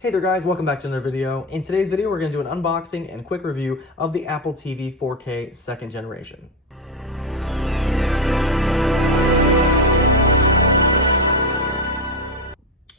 Hey there guys, welcome back to another video. In today's video, we're going to do an unboxing and quick review of the Apple TV 4K second generation.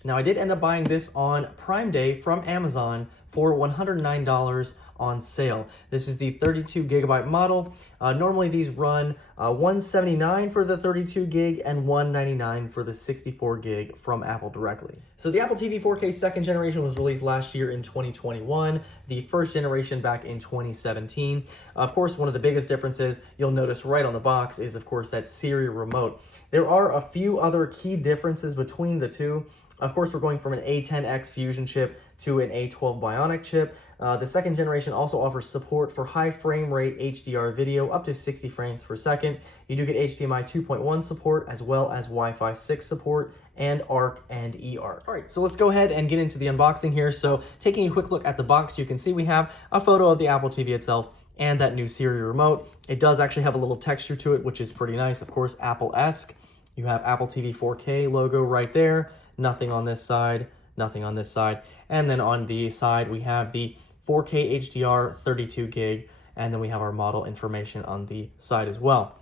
Now I did end up buying this on Prime Day from Amazon for $109 on sale. This is the 32 gigabyte model. Normally these run $179 for the 32 gig and $199 for the 64 gig from Apple directly. So the Apple TV 4K second generation was released last year in 2021, the first generation back in 2017. Of course, one of the biggest differences you'll notice right on the box is of course that Siri Remote. There are a few other key differences between the two. Of course, we're going from an A10X Fusion chip to an A12 Bionic chip. The second generation also offers support for high frame rate HDR video up to 60 frames per second. You do get HDMI 2.1 support as well as Wi-Fi 6 support and ARC and eARC. All right, so let's go ahead and get into the unboxing here. So taking a quick look at the box, you can see we have a photo of the Apple TV itself and that new Siri Remote. It does actually have a little texture to it, which is pretty nice. Of course, Apple-esque. You have Apple TV 4K logo right there. Nothing on this side, nothing on this side. And then on the side, we have the 4K HDR 32 gig, and then we have our model information on the side as well.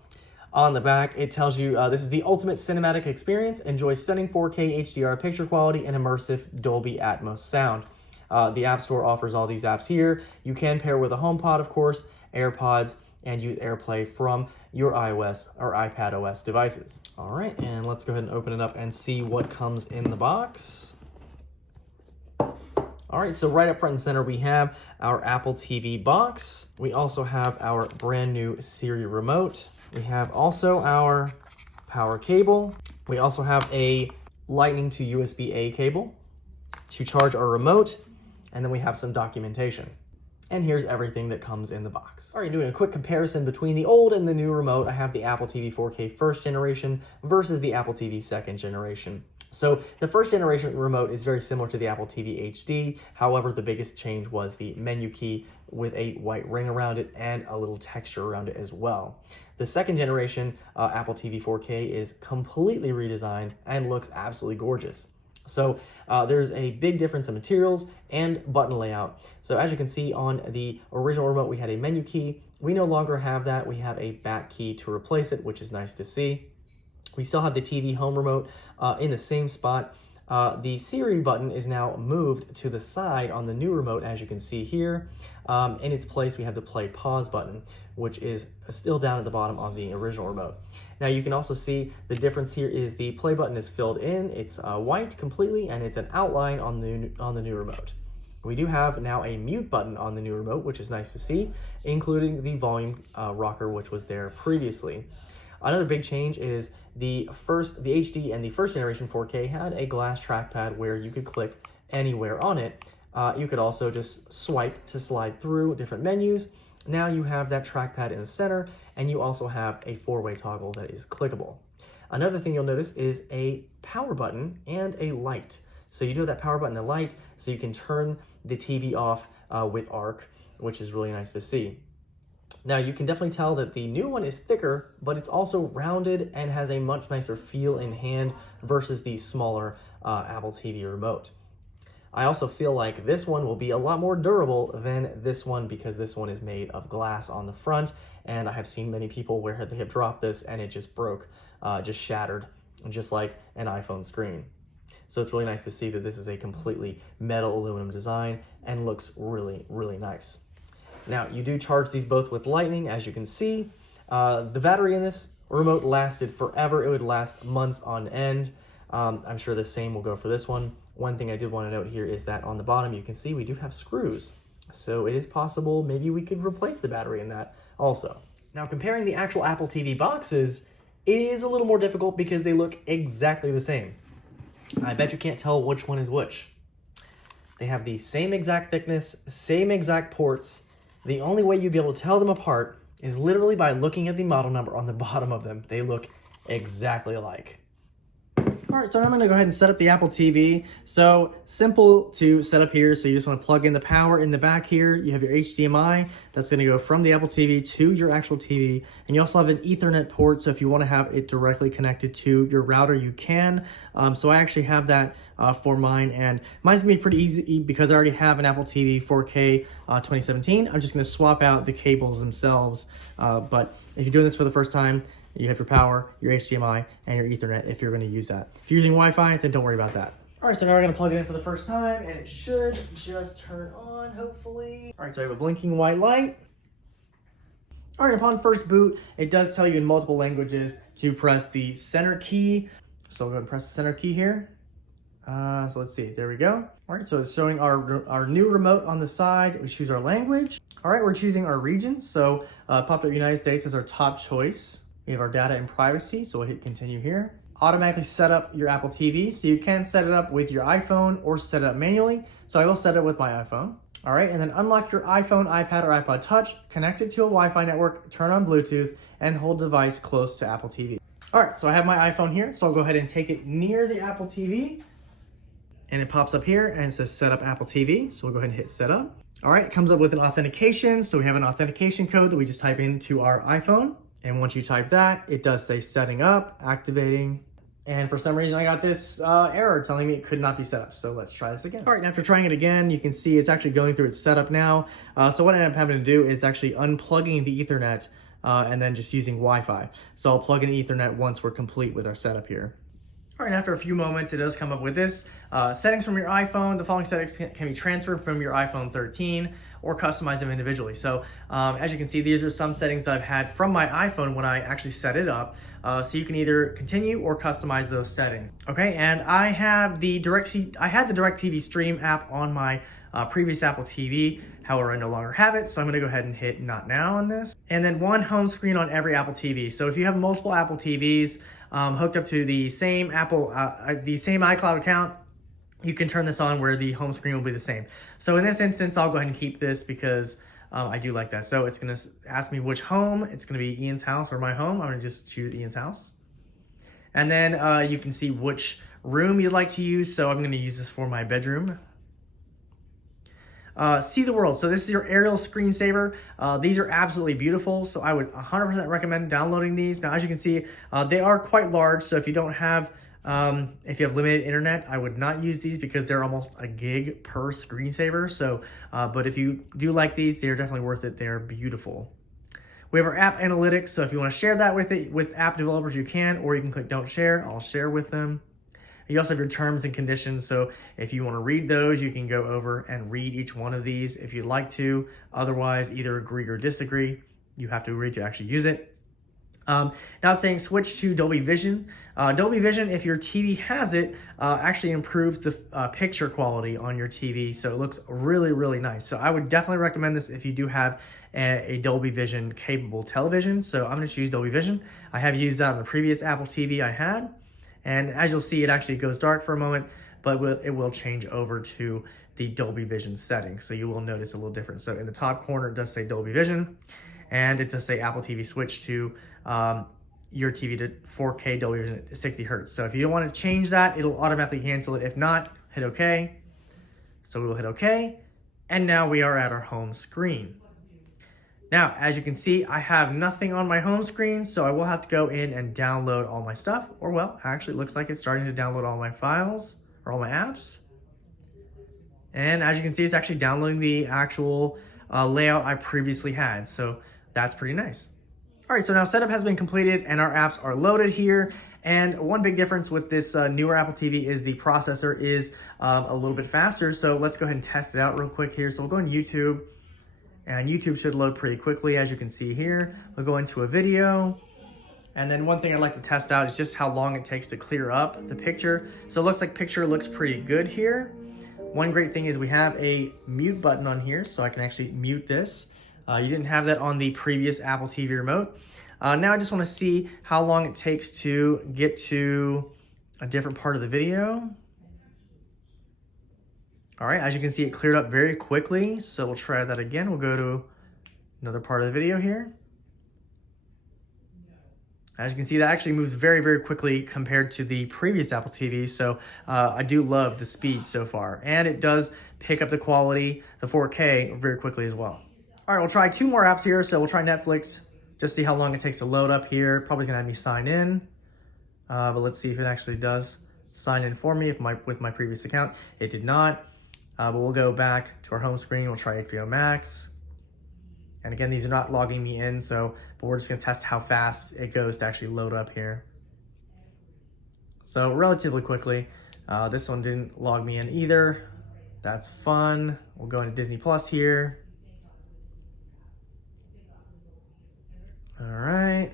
On the back, it tells you this is the ultimate cinematic experience. Enjoy stunning 4K HDR picture quality and immersive Dolby Atmos sound. The App Store offers all these apps here. You can pair with a HomePod, of course, AirPods, and use AirPlay from your iOS or iPadOS devices. All right, and let's go ahead and open it up and see what comes in the box. All right, so right up front and center, we have our Apple TV box. We also have our brand new Siri Remote. We have also our power cable. We also have a Lightning to USB-A cable to charge our remote, and then we have some documentation. And here's everything that comes in the box. All right, doing a quick comparison between the old and the new remote, I have the Apple TV 4K first generation versus the Apple TV second generation. So the first generation remote is very similar to the Apple TV HD. However, the biggest change was the menu key with a white ring around it and a little texture around it as well. The second generation Apple TV 4K is completely redesigned and looks absolutely gorgeous. So there's a big difference in materials and button layout. So as you can see on the original remote, we had a menu key. We no longer have that. We have a back key to replace it, which is nice to see. We still have the TV home remote in the same spot. The Siri button is now moved to the side on the new remote, as you can see here. In its place, we have the play pause button, which is still down at the bottom on the original remote. Now you can also see the difference here is the play button is filled in. It's white completely, and it's an outline on the new remote. We do have now a mute button on the new remote, which is nice to see, including the volume rocker, which was there previously. Another big change is the HD and the first generation 4K had a glass trackpad where you could click anywhere on it. You could also just swipe to slide through different menus. Now you have that trackpad in the center, and you also have a four-way toggle that is clickable. Another thing you'll notice is a power button and a light. So you do have that power button and light, so you can turn the TV off with ARC, which is really nice to see. Now you can definitely tell that the new one is thicker, but it's also rounded and has a much nicer feel in hand versus the smaller Apple TV remote. I also feel like this one will be a lot more durable than this one because this one is made of glass on the front, and I have seen many people where they have dropped this and it just broke, just shattered, just like an iPhone screen. So it's really nice to see that this is a completely metal aluminum design and looks really, really nice. Now, you do charge these both with Lightning, as you can see. The battery in this remote lasted forever. It would last months on end. I'm sure the same will go for this one. One thing I did want to note here is that on the bottom, you can see we do have screws. So it is possible maybe we could replace the battery in that also. Now, comparing the actual Apple TV boxes is a little more difficult because they look exactly the same. I bet you can't tell which one is which. They have the same exact thickness, same exact ports. The only way you'd be able to tell them apart is literally by looking at the model number on the bottom of them. They look exactly alike. All right, so I'm gonna go ahead and set up the Apple TV. So simple to set up here. So you just wanna plug in the power in the back here. You have your HDMI. That's gonna go from the Apple TV to your actual TV. And you also have an Ethernet port. So if you wanna have it directly connected to your router, you can. So I actually have that for mine. And mine's gonna be pretty easy because I already have an Apple TV 4K 2017. I'm just gonna swap out the cables themselves. But if you're doing this for the first time, you have your power, your HDMI, and your Ethernet if you're going to use that. If you're using Wi-Fi, then don't worry about that. All right, so now we're going to plug it in for the first time, and it should just turn on, hopefully. All right, so I have a blinking white light. All right, upon first boot, it does tell you in multiple languages to press the center key. So we'll go ahead and press the center key here. So let's see, there we go. All right, so it's showing our new remote on the side. We choose our language. All right, we're choosing our region. So pop up United States as our top choice. We have our data and privacy, so we'll hit continue here. Automatically set up your Apple TV, so you can set it up with your iPhone or set it up manually. So I will set it with my iPhone. All right, and then unlock your iPhone, iPad, or iPod Touch, connect it to a Wi-Fi network, turn on Bluetooth, and hold the device close to Apple TV. All right, so I have my iPhone here, so I'll go ahead and take it near the Apple TV. And it pops up here and it says set up Apple TV. So we'll go ahead and hit set up. All right, it comes up with an authentication. So we have an authentication code that we just type into our iPhone. And once you type that, it does say setting up, activating. And for some reason I got this error telling me it could not be set up. So let's try this again. All right, and after trying it again, you can see it's actually going through its setup now. So what I end up having to do is actually unplugging the Ethernet and then just using Wi-Fi. So I'll plug in the Ethernet once we're complete with our setup here. All right, after a few moments, it does come up with this. Settings from your iPhone. The following settings can be transferred from your iPhone 13 or customize them individually. So as you can see, these are some settings that I've had from my iPhone when I actually set it up. So you can either continue or customize those settings. Okay, and I had the DirecTV Stream app on my previous Apple TV. However, I no longer have it, so I'm gonna go ahead and hit not now on this. And then one home screen on every Apple TV. So if you have multiple Apple TVs, hooked up to the same iCloud account, you can turn this on where the home screen will be the same. So in this instance, I'll go ahead and keep this because I do like that. So it's gonna ask me which home. It's gonna be Ian's house or my home. I'm gonna just choose Ian's house. And then you can see which room you'd like to use. So I'm gonna use this for my bedroom. See the world. So this is your aerial screensaver. These are absolutely beautiful. So I would 100% recommend downloading these. Now, as you can see, they are quite large. So if you don't have, if you have limited internet, I would not use these because they're almost a gig per screensaver. So, but if you do like these, they're definitely worth it. They're beautiful. We have our app analytics. So if you want to share that with app developers, you can, or you can click don't share. I'll share with them. You also have your terms and conditions. So if you want to read those, you can go over and read each one of these if you'd like to. Otherwise, either agree or disagree. You have to agree to actually use it. Now it's saying switch to Dolby Vision. Dolby Vision, if your TV has it, actually improves the picture quality on your TV. So it looks really, really nice. So I would definitely recommend this if you do have a Dolby Vision capable television. So I'm going to choose Dolby Vision. I have used that on the previous Apple TV I had. And as you'll see, it actually goes dark for a moment, but it will change over to the Dolby Vision settings. So you will notice a little difference. So in the top corner, it does say Dolby Vision, and it does say Apple TV switch to your TV to 4K Dolby Vision at 60 Hertz. So if you don't want to change that, it'll automatically cancel it. If not, hit OK. So we will hit OK. And now we are at our home screen. Now, as you can see, I have nothing on my home screen, so I will have to go in and download all my stuff. Or well, actually it looks like it's starting to download all my files or all my apps. And as you can see, it's actually downloading the actual layout I previously had. So that's pretty nice. All right, so now setup has been completed and our apps are loaded here. And one big difference with this newer Apple TV is the processor is a little bit faster. So let's go ahead and test it out real quick here. So we'll go on YouTube. And YouTube should load pretty quickly, as you can see here. We'll go into a video. And then one thing I'd like to test out is just how long it takes to clear up the picture. So it looks like picture looks pretty good here. One great thing is we have a mute button on here, so I can actually mute this. You didn't have that on the previous Apple TV remote. Now I just want to see how long it takes to get to a different part of the video. All right, as you can see, it cleared up very quickly. So we'll try that again. We'll go to another part of the video here. As you can see, that actually moves very, very quickly compared to the previous Apple TV. So I do love the speed so far. And it does pick up the quality, the 4K, very quickly as well. All right, we'll try 2 more apps here. So we'll try Netflix, just see how long it takes to load up here. Probably gonna have me sign in, but let's see if it actually does sign in for me with my previous account. It did not, but we'll go back to our home screen. We'll try HBO Max. And again, these are not logging me in, but we're just gonna test how fast it goes to actually load up here. So relatively quickly. This one didn't log me in either. That's fun. We'll go into Disney Plus here. All right.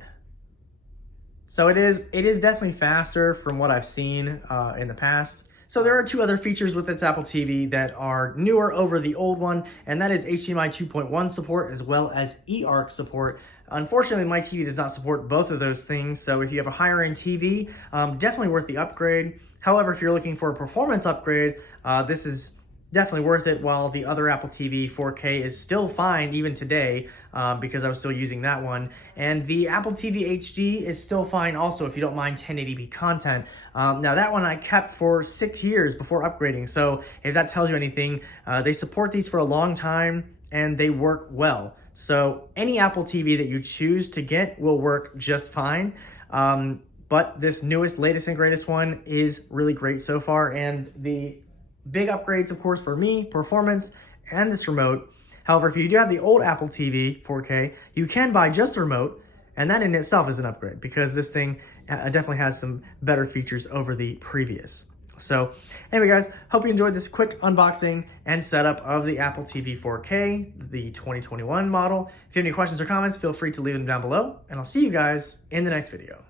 So it is definitely faster from what I've seen in the past. So there are 2 other features with this Apple TV that are newer over the old one, and that is HDMI 2.1 support as well as eARC support. Unfortunately, my TV does not support both of those things, so if you have a higher end TV, definitely worth the upgrade. However, if you're looking for a performance upgrade, this is definitely worth it, while the other Apple TV 4K is still fine even today because I was still using that one. And the Apple TV HD is still fine also if you don't mind 1080p content. Now that one I kept for 6 years before upgrading, so if that tells you anything, they support these for a long time and they work well. So any Apple TV that you choose to get will work just fine. But this newest, latest and greatest one is really great so far, and the big upgrades, of course, for me, performance, and this remote. However, if you do have the old Apple TV 4K, you can buy just the remote, and that in itself is an upgrade because this thing definitely has some better features over the previous. So anyway, guys, hope you enjoyed this quick unboxing and setup of the Apple TV 4K, the 2021 model. If you have any questions or comments, feel free to leave them down below, and I'll see you guys in the next video.